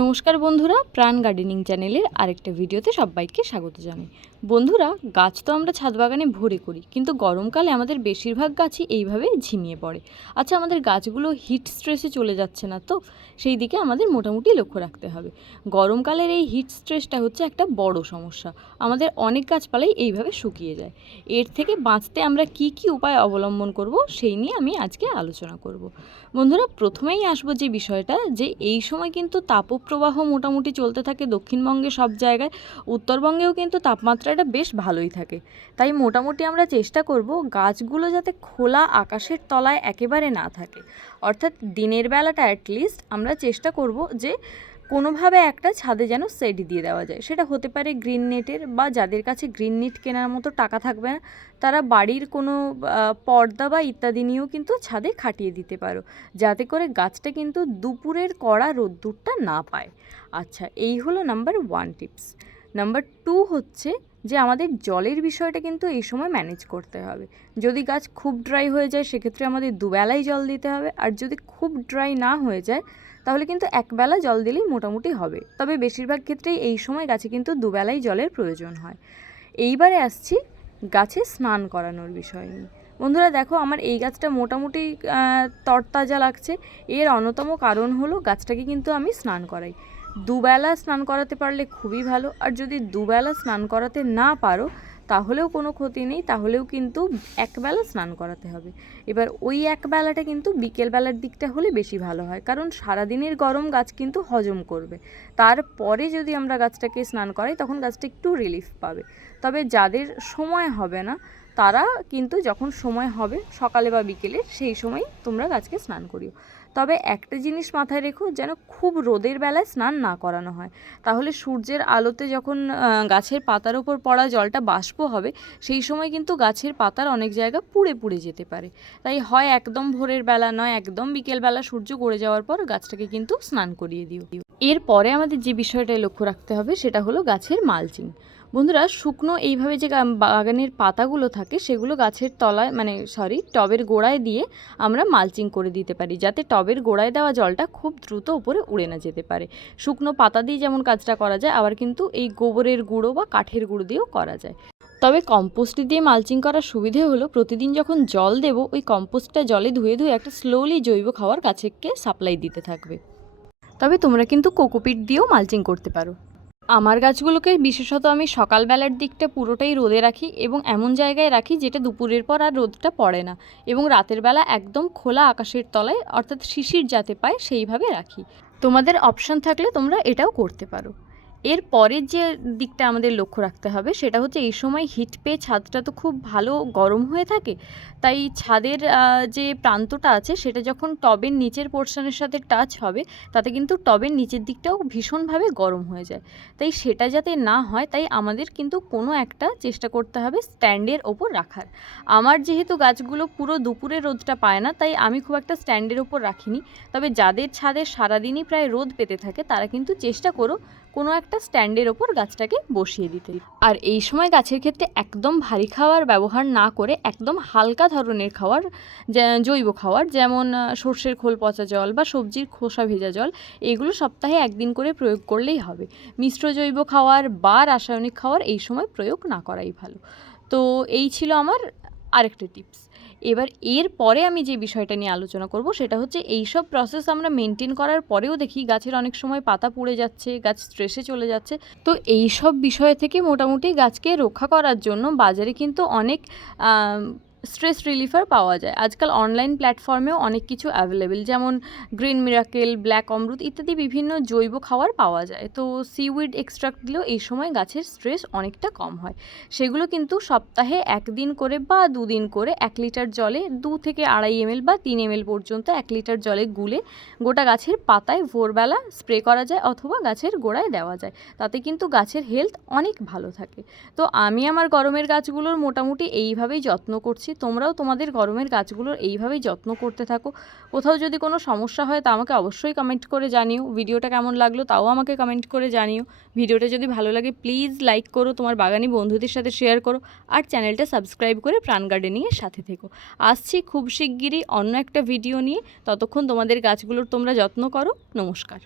নমস্কার বন্ধুরা, প্রাণ গার্ডেনিং চ্যানেলের আরেকটা ভিডিওতে সবাইকে স্বাগত জানাই। বন্ধুরা, গাছ তো আমরা ছাদ বাগানে ভরে করি, কিন্তু গরমকালে আমাদের বেশিরভাগ গাছই এইভাবে ঝিমিয়ে পড়ে। আচ্ছা, আমাদের গাছগুলো হিট স্ট্রেসে চলে যাচ্ছে না তো? সেই দিকে আমাদের মোটামুটি লক্ষ্য রাখতে হবে। গরমকালের এই হিট স্ট্রেসটা হচ্ছে একটা বড় সমস্যা। আমাদের অনেক গাছপালাই এইভাবে শুকিয়ে যায়। এর থেকে বাঁচতে আমরা কি কি উপায় অবলম্বন করব সেই নিয়ে আমি আজকে আলোচনা করব। বন্ধুরা, প্রথমেই আসবো যে বিষয়টা, যে এই সময় কিন্তু তাপপ্রবাহ মোটামুটি চলতে থাকে দক্ষিণবঙ্গে সব জায়গায়। উত্তরবঙ্গেও কিন্তু তাপমাত্রাটা বেশ ভালোই থাকে। তাই মোটামুটি আমরা চেষ্টা করব গাছগুলো যাতে খোলা আকাশের তলায় একেবারে না থাকে। অর্থাৎ দিনের বেলাটা অ্যাটলিস্ট আমরা চেষ্টা করব যে কোনোভাবে একটা ছাদে যেন সেট দিয়ে দেওয়া যায়। সেটা হতে পারে গ্রিন নেটের, বা যাদের কাছে গ্রিন নেট কেনার মতো টাকা থাকবে না তারা বাড়ির কোনো পর্দা বা ইত্যাদি নিয়েও কিন্তু ছাদে খাটিয়ে দিতে পারো, যাতে করে গাছটা কিন্তু দুপুরের কড়া রোদ্দুরটা না পায়। আচ্ছা, এই হলো নাম্বার 1 টিপস। নাম্বার 2 হচ্ছে যে আমাদের জলের বিষয়টা কিন্তু এই সময় ম্যানেজ করতে হবে। যদি গাছ খুব ড্রাই হয়ে যায় সেক্ষেত্রে আমাদের দুবেলাই জল দিতে হবে, আর যদি খুব ড্রাই না হয়ে যায় তাহলে কিন্তু একবেলা জল দিলেই মোটামুটি হবে। তবে বেশিরভাগ ক্ষেত্রেই এই সময় গাছে কিন্তু দুবেলাই জলের প্রয়োজন হয়। এইবারে আসছি গাছে স্নান করানোর বিষয় নিয়ে। বন্ধুরা দেখো, আমার এই গাছটা মোটামুটি তরতাজা লাগছে। এর অন্যতম কারণ হলো গাছটাকে কিন্তু আমি স্নান করাই। দুবেলা স্নান করাতে পারলে খুবই ভালো, আর যদি দুবেলা স্নান করাতে না পারো তাহলেও কোনো ক্ষতি নেই, তাহলেও কিন্তু একবেলা স্নান করাতে হবে। এবার ওই একবেলাটা কিন্তু বিকেলবেলার দিকটা হলে বেশি ভালো হয়, কারণ সারাদিনের গরম গাছ কিন্তু হজম করবে। তারপরে যদি আমরা গাছটাকে স্নান করাই তখন গাছটা একটু রিলিফ পাবে। তবে যাদের সময় হবে না তারা কিন্তু যখন সময় হবে সকালে বা বিকেলে সেই সময় তোমরা গাছকে স্নান করিও। তবে একটা জিনিস মাথায় রেখো, যেন খুব রোদের বেলায় স্নান না করানো হয়। তাহলে সূর্যের আলোতে যখন গাছের পাতার ওপর পড়া জলটা বাষ্প হবে, সেই সময় কিন্তু গাছের পাতার অনেক জায়গা পুড়ে পুড়ে যেতে পারে। তাই হয় একদম ভোরের বেলা, নয় একদম বিকেলবেলা সূর্য গড়ে যাওয়ার পর গাছটাকে কিন্তু স্নান করিয়ে দিও। এরপরে আমাদের যে বিষয়টায় লক্ষ্য রাখতে হবে সেটা হলো গাছের মালচিং। বন্ধুরা, শুকনো এইভাবে যে বাগানের পাতাগুলো থাকে সেগুলো গাছের তলায় টবের গোড়ায় দিয়ে আমরা মালচিং করে দিতে পারি, যাতে টবের গোড়ায় দেওয়া জলটা খুব দ্রুত উপরে উড়ে না যেতে পারে। শুকনো পাতা দিয়ে যেমন কাজটা করা যায়, আবার কিন্তু এই গোবরের গুঁড়ো বা কাঠের গুঁড়ো দিয়েও করা যায়। তবে কম্পোস্ট দিয়ে মালচিং করার সুবিধে হলো প্রতিদিন যখন জল দেবো ওই কম্পোস্টটা জলে ধুয়ে ধুয়ে একটা স্লোলি জৈব খাবার গাছকে সাপ্লাই দিতে থাকবে। তবে তোমরা কিন্তু কোকোপিট দিয়েও মালচিং করতে পারো। আমার গাছগুলোকে বিশেষত আমি সকালবেলার দিকটা পুরোটাই রোদে রাখি, এবং এমন জায়গায় রাখি যেটা দুপুরের পর আর রোদটা পড়ে না, এবং রাতের বেলা একদম খোলা আকাশের তলায়, অর্থাৎ শিশির যাতে পায় সেইভাবে রাখি। তোমাদের অপশান থাকলে তোমরা এটাও করতে পারো। এর পরের যে দিকটা আমাদের লক্ষ্য রাখতে হবে সেটা হচ্ছে এই সময় হিট পেয়ে ছাদটা তো খুব ভালো গরম হয়ে থাকে। তাই ছাদের যে প্রান্তটা আছে সেটা যখন টবের নিচের পোর্শনের সাথে টাচ হবে, তাতে কিন্তু টবের নিচের দিকটাও ভীষণভাবে গরম হয়ে যায়। তাই সেটা যাতে না হয়, তাই আমাদের কিন্তু কোনো একটা চেষ্টা করতে হবে স্ট্যান্ডের ওপর রাখার। আমার যেহেতু গাছগুলো পুরো দুপুরে রোদটা পায় না, তাই আমি খুব একটা স্ট্যান্ডের ওপর রাখিনি। তবে যাদের ছাদে সারাদিনই প্রায় রোদ পেতে থাকে তারা কিন্তু চেষ্টা করো কোনো একটা স্ট্যান্ডের ওপর গাছটাকে বসিয়ে দিতে। আর এই সময় গাছের ক্ষেত্রে একদম ভারী খাবার ব্যবহার না করে একদম হালকা ধরনের খাবার, জৈব খাবার, যেমন সর্ষের খোল পচা জল বা সবজির খোসা ভেজা জল, এগুলো সপ্তাহে একদিন করে প্রয়োগ করলেই হবে। মিশ্র জৈব খাবার বা রাসায়নিক খাবার এই সময় প্রয়োগ না করাই ভালো। তো এই ছিল আমার আরেকটা টিপস। এবার এর পরে আমি যে বিষয়টা নিয়ে আলোচনা করব সেটা হচ্ছে এই সব প্রসেস আমরা মেনটেন করার পরেও দেখি গাছের অনেক সময় পাতা পুড়ে যাচ্ছে, গাছ স্ট্রেসে চলে যাচ্ছে। তো এই সব বিষয় থেকে মোটামুটি গাছকে রক্ষা করার জন্য বাজারে কিন্তু অনেক স্ট্রেস রিলিফার পাওয়া যায়। আজকাল অনলাইন প্ল্যাটফর্মেও অনেক কিছু অ্যাভেলেবেল, যেমন গ্রিন মিরাকেল, ব্ল্যাক অমরুদ ইত্যাদি বিভিন্ন জৈব খাবার পাওয়া যায়। তো সিউইড এক্সট্রাক্ট দিলেও এই সময় গাছের স্ট্রেস অনেকটা কম হয়। সেগুলো কিন্তু সপ্তাহে একদিন করে বা দুদিন করে 1 লিটার জলে 2 থেকে 2.5 ml বা 3 ml পর্যন্ত 1 লিটার জলে গুলে গোটা গাছের পাতায় ভোরবেলা স্প্রে করা যায় অথবা গাছের গোড়ায় দেওয়া যায়। তাতে কিন্তু গাছের হেলথ অনেক ভালো থাকে। তো আমি আমার গরমের গাছগুলোর মোটামুটি এইভাবেই যত্ন করছি। তোমরাও তোমাদের গরমের গাছগুলোর এইভাবেই যত্ন করতে থাকো। কোথাও যদি কোনো সমস্যা হয় তা আমাকে অবশ্যই কমেন্ট করে জানিও। ভিডিওটা কেমন লাগলো তাও আমাকে কমেন্ট করে জানিও। ভিডিওটা যদি ভালো লাগে প্লিজ লাইক করো, তোমার বাগানি বন্ধুদের সাথে শেয়ার করো, আর চ্যানেলটা সাবস্ক্রাইব করে প্রাণ গার্ডেনিংয়ের সাথে থেকো। আসছি খুব শিগগিরই অন্য একটা ভিডিও নিয়ে। ততক্ষণ তোমাদের গাছগুলোর তোমরা যত্ন করো। নমস্কার।